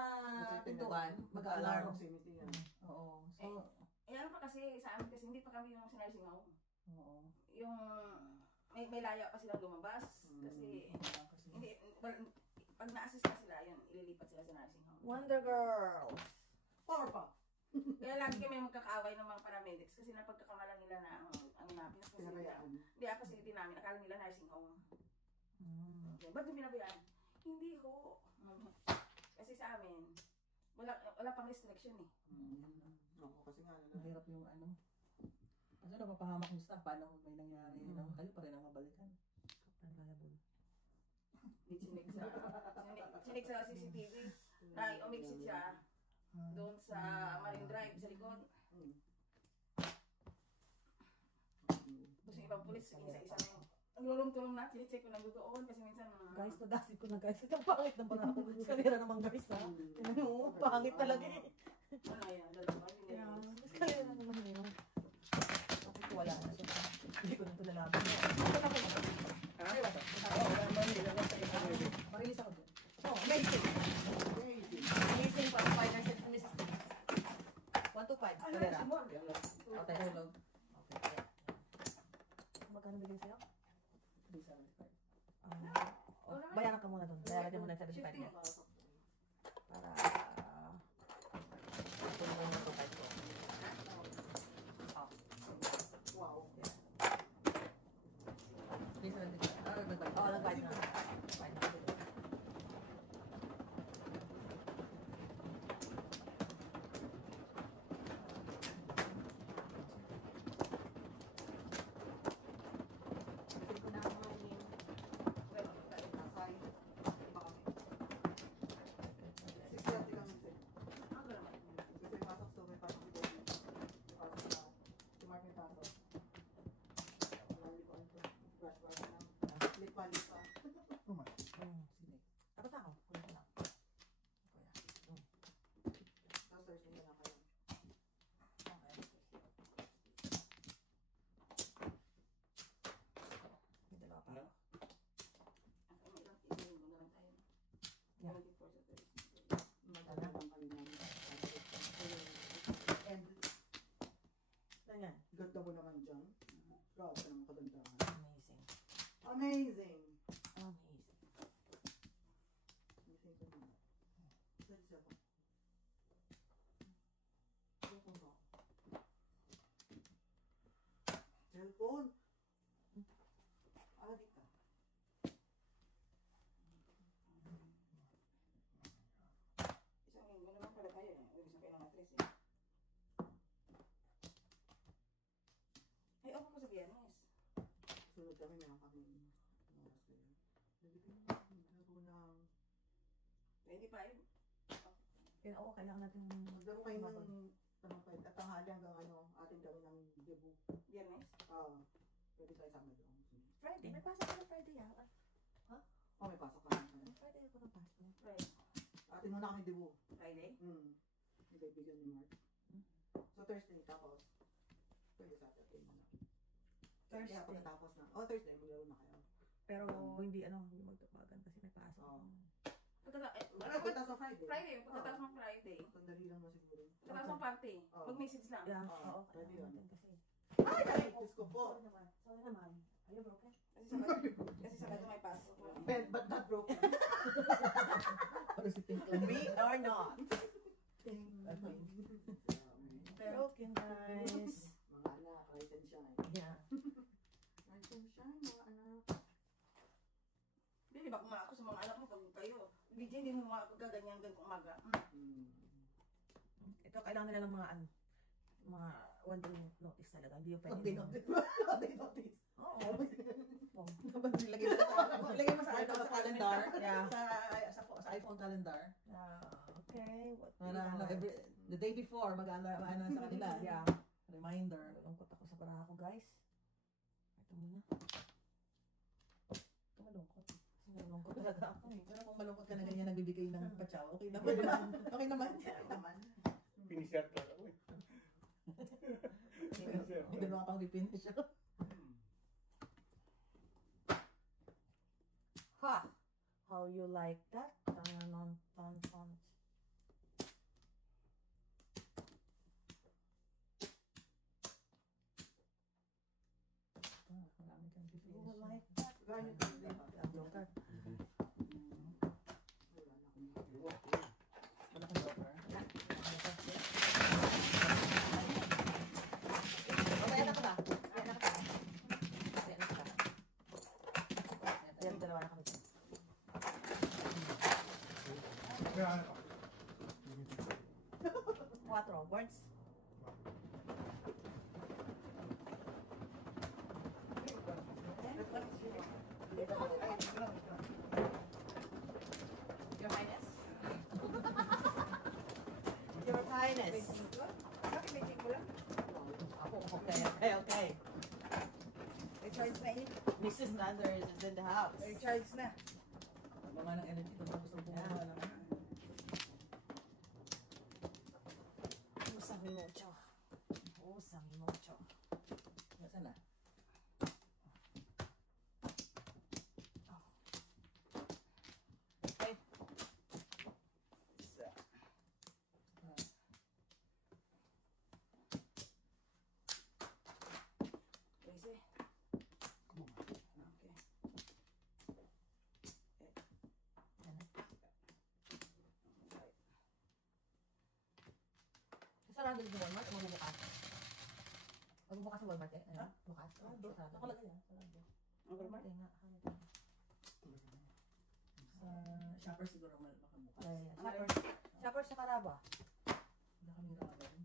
pintuan, mag-alarm. Proximity yan. Oo. So, ano pa kasi sa amin kasi hindi pa kami yung sa nursing home. oo. Yung may laya pa silang lumabas kasi Kasi, hindi pag na-assist na sila yun ililipat sila sa nursing home. Wonder Girls. Power pa. Kaya lagi kami magkakaaway ng mga paramedics kasi napagkakamalan nila na ang namin na facility. Pinakayaan. Hindi ang facility namin, akala nila nursing home. mm, Ba't yung binabayaan? Hindi ho. Kasi sa amin, wala pang restriction eh. Oo, kasi nga. mahirap yung ano. Kasi napapahamak yung staff, paano kung may nangyari, kayo pa rin ang mabalikan. Sinig sa CCTV. Na umixit siya doon sa Marine Drive sa likod. Tapos yung ibang pulis, isa-isa na yun. Ang lulong-tulong na, sinicheck ko nagdudoon kasi minsan Guys, nadasip ko na guys. Ang pangit ng panahon. Eskalera naman guys ha. Ano, pangit talaga eh. ano yan, dalawa, hindi Kaya, na. eskalera naman yun. Bakit wala na siya? Hindi ko na ito lalaban. Ano ba ito? Marilis ako dyan. Oh, amazing. Amazing pa. Final set ni Mrs. 1 to 5. Eskalera. O, tayo hulog. Okay. Magkano bigay sa'yo? 375. Bayaran ka muna doon. Bayaran din muna yung 75 Shifting. niya. Para... tulungan mo 2 5 ko. Wow. 375. Ah, nagbayad. Oo, nag-bayad na. Bayad na. basta ako. Kunin ko lang. Kuya. Tapos Thursday na lang kayo. Okay. May dalawa pa. Ano? Ako may ilang tigilin mo na lang tayo. Yeah. 24 sa Thursday. Magdala lang kami namin. And, Ganyan. ganda mo naman dyan. Grabe ka naman kagandahan. Amazing. Amazing! Amazing. Amazing ka naman. That's ako. Cellphone! Adik ka. Isang linggo naman pala tayo eh. Ibig sabihin ng matres eh. Ay, ako po sa biyernes. Sunod kami, meron kami oras kayo. Naglaro ng... 25. Oo, kailangan natin Maglaro kayo ng... Tanghali hanggang atin kami ng debut. Biyernes. Pwede tayo sama doon. Friday. May pasok ko na Friday May pasok ka naman. May Friday ako ng pasok. Friday. Atin muna kami debut. Friday. Yung kaibigan ni Mark. So Thursday, tapos pwede Saturday muna. Thursday ako natapos na. Thursday, maglaro na kayo. Pero hindi magtapagan kasi may pasok. Punta sa Friday. Friday, pagkatapos ng Friday. Sandali lang na siguro. Pagkatapos ng party. Mag-message lang. Yeah, Oo, oo. pwede Kailangan yun. natin kasi. Ay! Diyos ko po! Sorry naman. Sorry naman. Are you broken? Kasi sa kanya may pasok. Bent but not broken. Para si Pink lang. We are not. Pero, Broken, guys. mga anak, rise and shine. Yeah. Rise and shine, mga anak. Hindi ba kumain ako sa mga anak mo pag kayo? BJ, hindi mo gaganyan ganitong umaga. Ito, kailangan nila ng mga one day notice talaga. Hindi yung pwede. Pag dinotice. Oo. Lagay mo sa iPhone sa calendar. Yeah. Sa iPhone calendar. Okay. Para the day before, mag-ano sa kanila. Yeah. Reminder. Malungkot ako sa baraha ko, guys. Ito muna. Ito malungkot. Malungkot talaga ako eh. Pero kung malungkot ka na ganyan, nagbibigay ng patsaw, okay naman. Okay naman. Finisher ko ako eh. Hindi naman pang finish. Ha! How you like that? Tan. Marami kang You finish. like that? Blocker. Wala kang blocker. Okay, anak ka. Ayan, dalawa na kami. Kaya ano? 4 words. Your Highness? Your Highness. Bakit may ko lang? Ako, okay. Recharge na eh. Mrs. Sanders is in the house. Recharge na. Mga ng energy kung tapos ang buhay. Usami mucho. Usami mucho. Nasaan na? Okay. Tracy. Okay. Sarado din yung Walmart o magbubukas? Magbubukas sa Walmart eh? Ayun, bukas. Sarado. Nakalagay yan. Ang Walmart? Okay nga. Sa shopper siguro makabukas. Shoppers sa Caraba. Wala kaming gagawin.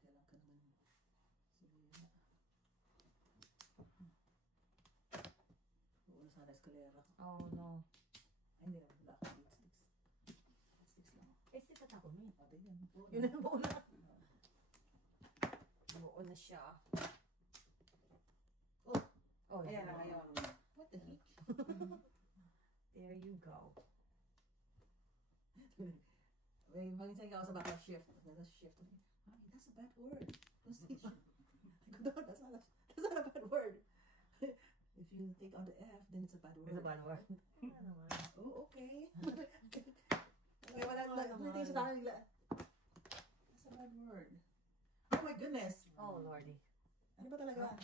Kailan ka naman sige na. Uuna sana eskalera. Oh no. Yun na buo na. Buo na siya. Oh, Ayan na ngayon. What the heck? There you go. May minsan ka ako sa baka shift. Nasa shift. Ay, that's a bad word. That's not a bad word. If you take on the F, then it's a bad word. It's a bad word. Oh, okay. Okay, wala naman. Sa akin nila. That's a bad word. Oh my goodness. Oh, Lordy. Ano ba talaga?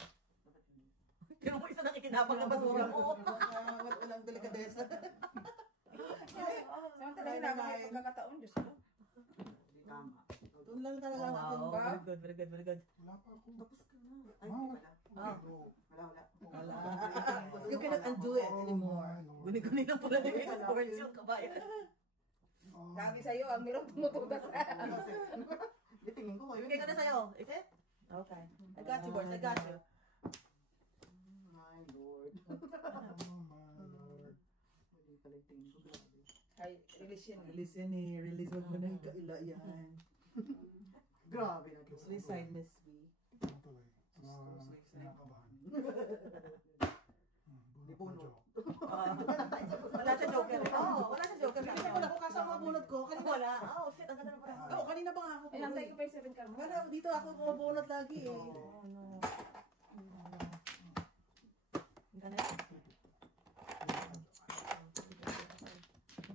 Kaya mo isa nakikinabang na basura mo. Walang delikadesa. Samantala hinabang yung pagkakataon, Diyos ko. Hindi tama. Doon lang talaga ang ating Wow, very good, very good, very good. Wala pa ako. Tapos ka na. Ay, Wow. wala. Wala. Wala. You cannot undo it anymore. Guni-guni lang pala yung sports yung kabayan. Lagi sa'yo, ang mirang tumutugas. Tingin ko kayo. Bigay ko na sa'yo. Is it? Okay. I got you, boys. I got you. My Lord. Oh my Lord. Hindi pala yung tingin ko. Grabe. Ay, release yun. Release yan eh. Release mo na yung kaila yan. Grabe na. Suicide, Miss V. Ano tuloy? Kinakabahan. Di puno. Wala sa Joker. Oo, wala sa Joker. Kasi wala ko kasama bunot ko. Kanina wala. Oh, shit. Ang ganda ng pala. Oo, kanina pa nga ako. Ay, nantay ko pa yung 7 card mo. Wala, dito ako bumabunot lagi eh. Oh, no. Ang ganda yun.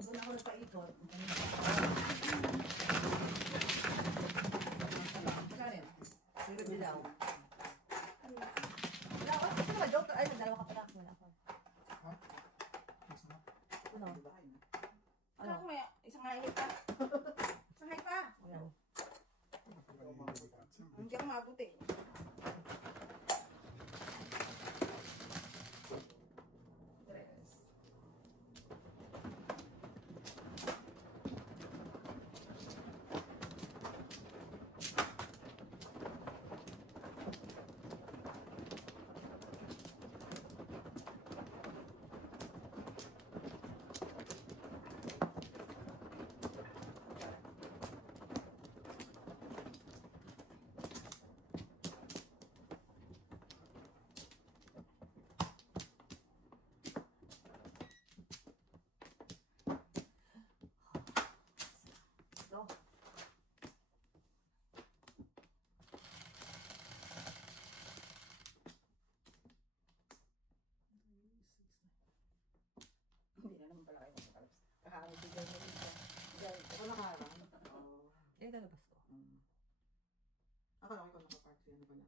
Doon ako nagpaikot. Magkano yun? Pero bilaw. Wala ako. Ito naman, Joker. Ay, dalawa ka pala. Wala ako. Mas na. Ano? Ano ko may isang high pa? Isang high pa? Wala. Hindi ako mabuti. Hindi na naman pala kayo makakalabas. Kahangin bigay mo rin siya. Ako nakaharang. Eh, lalabas ko. Ako lang ikaw nakapark siya. Ano ba lang?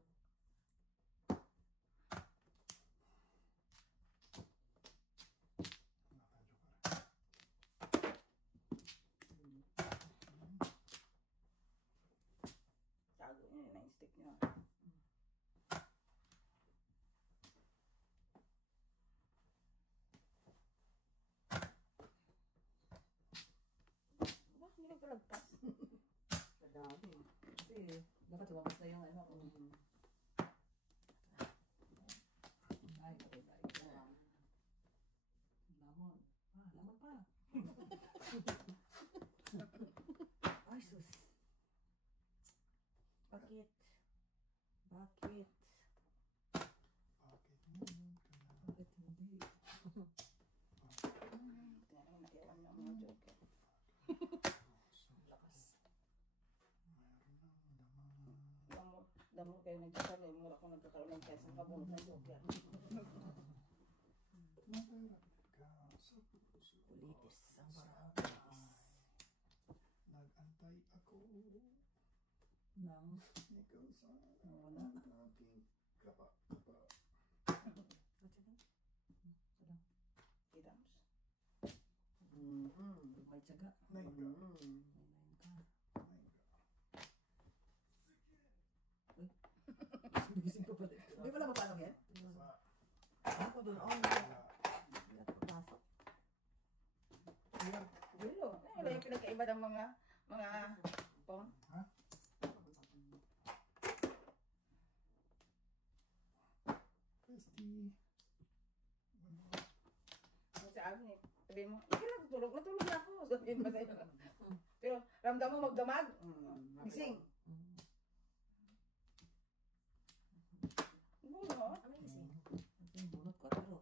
Tago yun, 9-stick nyo. Ba, hindi nagpalagpas. Kadami. Kasi, dapat lumabas na yung ano. Ay, patay. Lamon. Ah, lamon pa. Ay, sus. Bakit? Bakit? Bakit hindi? Tingnan mo, nakialam na ang mga joker. Lakas. Damo kayo nagsasabi, mura ko nagkakaroon ng chance ng kabunot ng joker. Pulitis. Ang parang pulitis. Nag-antay ako. Nang Ikaw sa wala. aking kapa. What's your name? Idams. May tiyaga. Nainga. May nine ka. Gising ko pala. Hindi pala mapasok yan? Ano pa doon? Oh, hindi ako papasok. Gulo. Wala yung pinagkaiba ng mga pong. Christy. Sa akin eh. Sabi mo, hindi ka natutulog. Natulog na ako. Sabihin ba sa'yo? Pero Ramdam mo magdamag? Gising. Buno. Ano yung gising? Yung bunot ko, pero...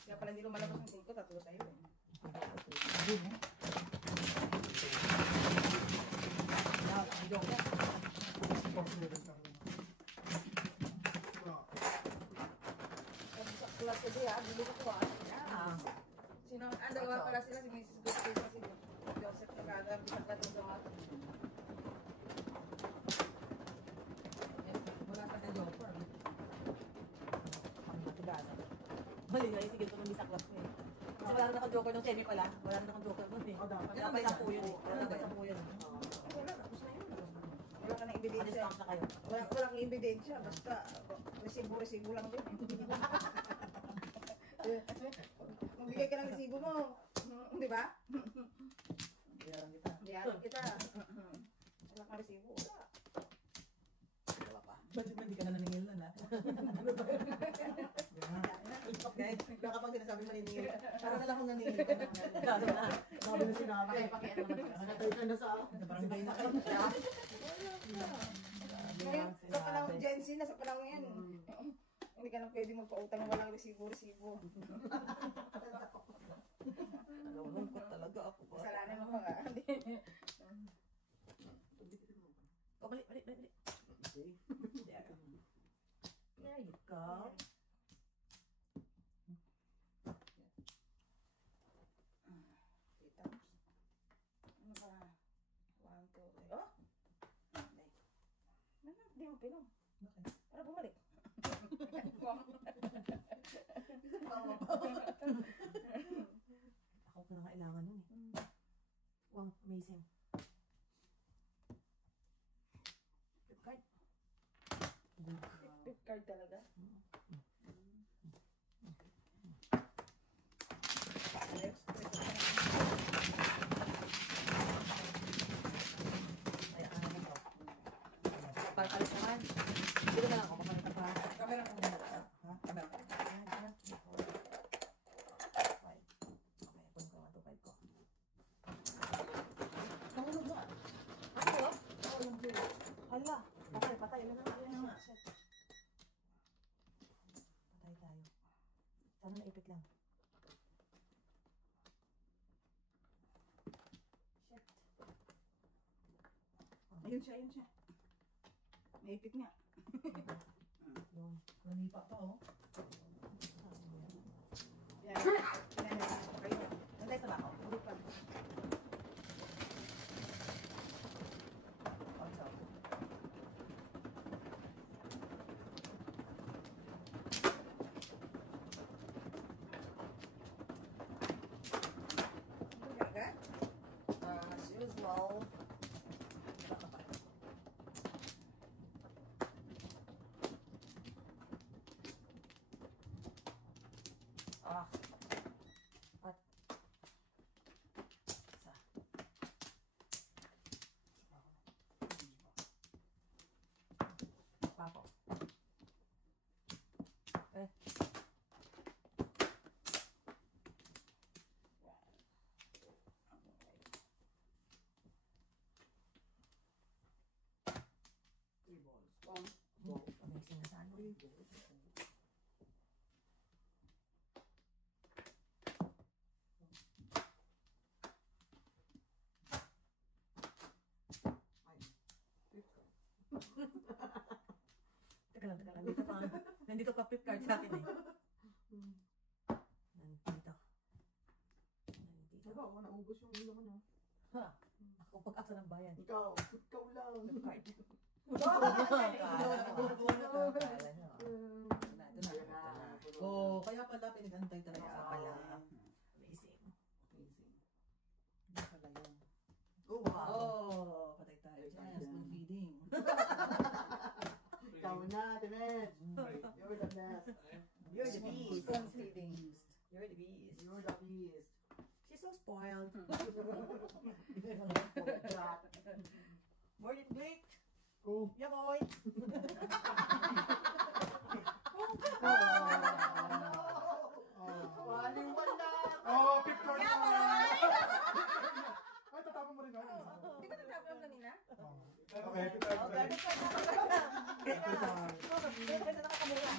Kaya pala hindi lumalabas ang tingko, tatlo tayo eh. Ang joke yan. Sa class ko diya, hindi ko ko Ah. Sino, dalawa pala sila, si Mrs. Gusto ko si Joseph Tagada, bisang katulong ako. Wala ka na joker. Ang matigada. Mali nga, isigil ko nung di sa class ko eh. Kasi wala rin ako joker nung semi pala. Wala rin akong joker nun eh. Wala pa isang po yun eh. Wala pa isang po yun. Wala, tapos na yun. Wala ka na Alis ebidensya. lang na kayo. Wala kang ebidensya, basta resibo lang din. Magbigay ka ng resibo mo. Di ba? Bayaran kita. Diyan kita. Wala kang resibo. Wala. Wala pa. Ba't hindi ka na naningil nun ha? Okay? Kapag sinasabi maningil, parang na lang akong naningil. Lalo na. Sabi na sinabi. Okay, pakiano naman. Nakatay ka na sa Barangay na kayo. Ngayon, sa panahon Gen Z na sa panahon yan. Hindi ka na pwede magpautang ng walang resibo. Nalulungkot talaga ako. Kasalanan mo pa nga. Oh, balik. There you go. Tita. Ano ba? 1, 2, 3. Oh! Hindi mo pinom. Para bumalik. Ako kailangan nun eh. Wow, amazing. Flipkart. Flipkart talaga. Ay, ano to? Papalit naman. Dito na lang ako, papalit pa. Kamera ko muna. Ha? Camera ko. Okay, pun ko 125 ko. Nahulog na. Ano? Oo, yung blue. Hala. Okay, patay. Ilan na? Shit. Patay tayo. Sana naipit lang. Shit. Ayun siya. Naipit nga. Yung nanipa pa oh. Yan. Kayo. Nantay sa bako. Hindi pa. As usual. Ah. At. Isa. Papo. Eh. Amazing na sana. Teka lang. Nandito pa Flipkart sa akin eh. Nandito. Diba, naubos yung ulo mo na. Ha? Ako pag-asa ng bayan. Ikaw lang. Flipkart. Oh, kaya pala pinag-antay talaga sa pala. Amazing. Pala yun. Oh, wow. Oh, patay tayo. Yes, spoon feeding. Ikaw na, Timed. You're the best. You're the beast. Spoon feeding. You're the beast. You're the beast. She's so spoiled. Jack. More than Blake. Oh. Yeah, boy. Waliwala. Oh, picture. Yeah, boy. kahit ito. Oh, debit card na talaga. Debit card na nakakamura.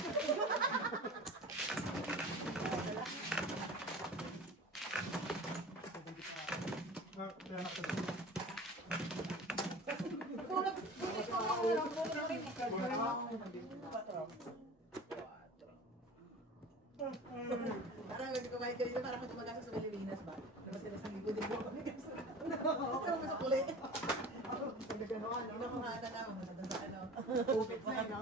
Kaya nakita. Tulog, bulis ko lang lang, tulog rin eh. Parang hindi ko kahit ganito, parang kung tumagas sa Pilipinas ba? Diba sila sa libo din mo kami? Okay naman sa kuli. Hindi ko naman, hindi ko maata na, maganda sa ano. Covid na ano.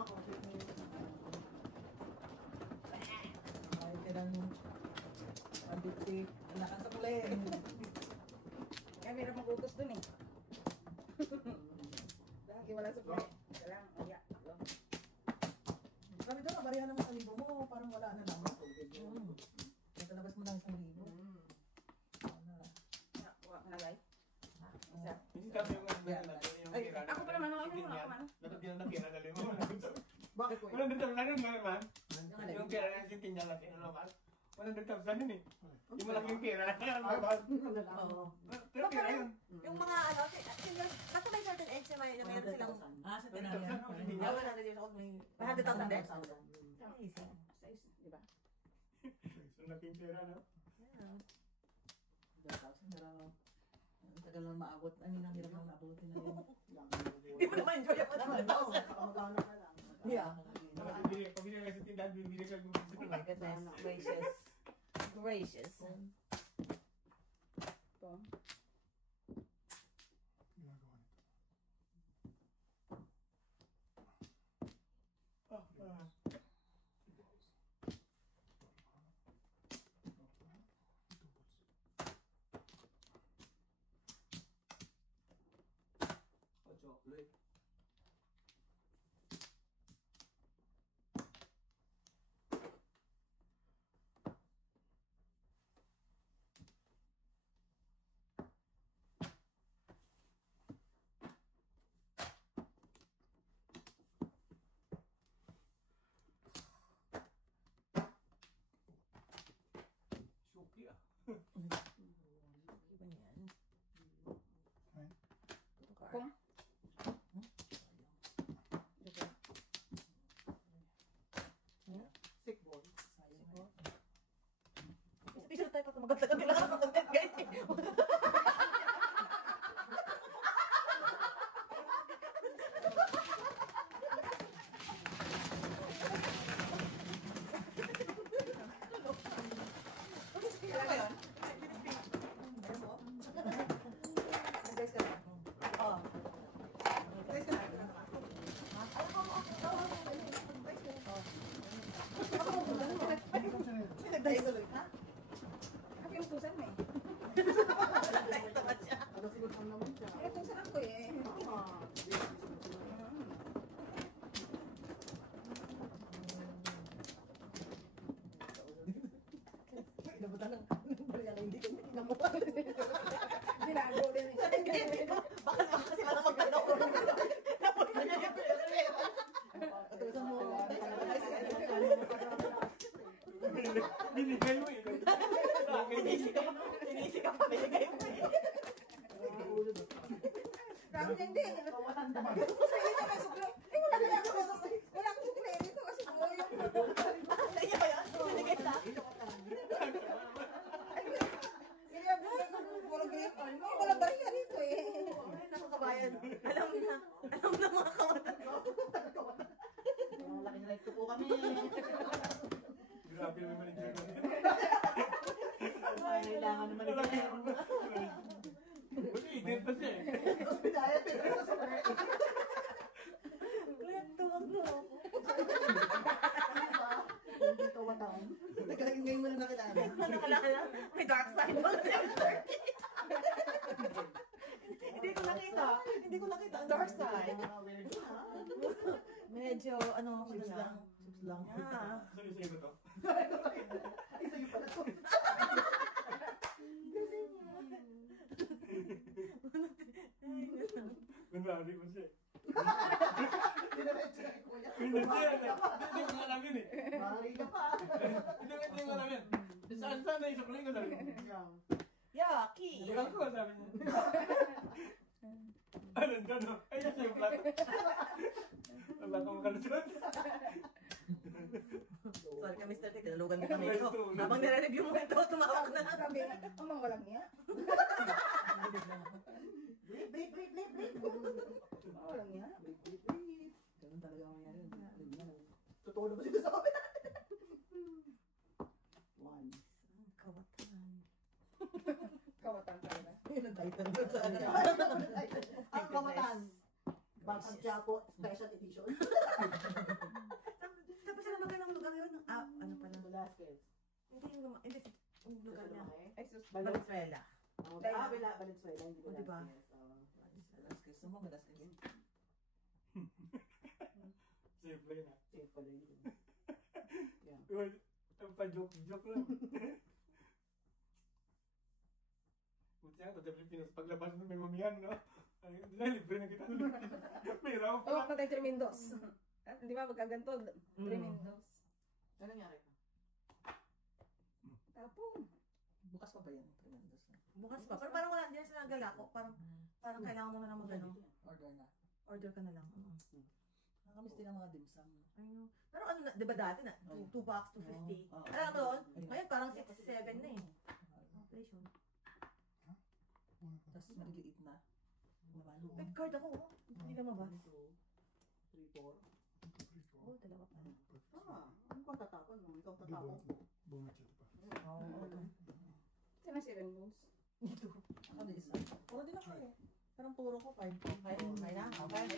Ay, tirang 150, alakan sa kuli. Kaya meron magutos dun eh. Lagi wala sa kuli. Ito lang, iya. Sabi doon, nabarihan naman sa libo mo, parang wala na lang. Natalabas mo lang sa libo. Nalay. Isa. Hindi kami yung Ay, pira. ako pa naman, ako naman. Dapat yun na pira na lima. Bakit ko? 100,000 na naman. Yung pira na yung tinya natin, ano ba? 100,000 yun eh. Yung malaking pira. Oo. Pero pira yun. Yung mga ano, basta may certain age na mayroon silang Ah, sa tinanyan. 100 years old, may 100,000 din. Isa. Sa isa, di ba? So, laking pira, no? Ang tagal lang maabot. I mean, ang hirap lang maabutin na yun. Hindi mo naman enjoy ako ng 100,000. Yeah. Pabili ka sa tindahan, bibili ka Oh my goodness, gracious. Gracious. Ito. Ginagawa nito. chocolate. Suki ah. Iba niyan. Kung? Sick boy. Isa tayo pa maganda nila ang content, guys. Kailan ba yun? Guys, ka lang. Oh. Guys, ka lang. Nag-dice ulit, ha? Ako yung tusan mo eh. Nag-dice naman siya. Ano sinutan naman siya? Eh, tusan ako eh. Inabutan ng bariyang hindi ko nakuha. Binago din eh. Hindi ko. Baka kasi parang magtanong. Napunta niya yung pera. At isang mo. Binigay mo eh. Inisip ka pa, binigay mo eh. Sabi niya hindi. Sa iyo na may sukli. Eh, wala na ako. Wala akong sukli dito kasi buo yung... Sa iyo ba yan? Binigay na? Puro grip. Wala bariya dito eh. Ay, naku kabayan. Alam na. Alam na mga kawatan. Laki na like ko po kami. Grabe naman yung journal. Ay, kailangan naman ito. Buti, ident pa siya eh. Hospitaya, pero sa Klepto, wag na ako. Hindi ko matang. Teka, ngayon mo na nakilala. Ano nakalala? May dark side pala sa Hindi ko nakita. Hindi ko nakita ang dark side. Medyo, ano ako Chips na lang. Chips lang. Ah. Sa'yo ko to. Ay, sa'yo pala to. Kunwari mo siya eh. Dinaretso na kay kuya. Hindi ko alam yun eh. Mari ka pa. Hindi ko alam yun. Saan na isang kuling ko sabi ko. Yucky. Bukan ko sabi niya. Ano ano? Ay, yes, yung flat. Wala kang makalusot. Sorry ka, Mr. T. Tinalugan mo kami ito. Habang nire-review mo ito, tumawag na. Sabi, ang mga walang niya. Blip, blip, blip, blip, blip. Mga walang niya. Blip, blip, blip. Ganun talaga ang nangyari. Totoo naman sinasabi natin. Once. Kawatan. Kawatan talaga. Yun ang title mo sa ano. Ang kawatan. Batang Quiapo Special Edition. Saan pa sila lumaki ng lugar yun? Ah, ano pala? Velasquez. Hindi yung lugar niya. Ay, sus. Valenzuela. Valenzuela, hindi O, diba? Velasquez. Velasquez. Saan mo Velasquez? Safe lang na. Safe pala yun. Well, ang pa-joke lang. Buti nga, ito Pilipinas, paglabas ng may mamihan, no? Ay, hindi na, libre na kita. May raw Tawag pa. na tayo Tremendos. Di ba magkaganto? Tremendos. Ano nangyari ka? Tapos, Bukas pa ba yan? Tremendous. Bukas pa. Pero parang wala, hindi na sila galako. Parang kailangan mo na lang mag-ano. Order na. Order ka na lang. Nakamiss din ang mga dimsum. I know. Pero ano na, di ba dati na? 2 bucks, 250. Alam mo doon? Ngayon parang 6, 7 na eh. Inflation. Tapos maliliit na. With card ako. Hindi na mabas. 3, 4. Oo, dalawa pa. Ano bang tatapon mo? Ikaw tatapon? Bumichat pa. Oo. sila 7 bones. Ako din isa. Puro din ako eh. Parang puro ko 5. Okay na? Okay.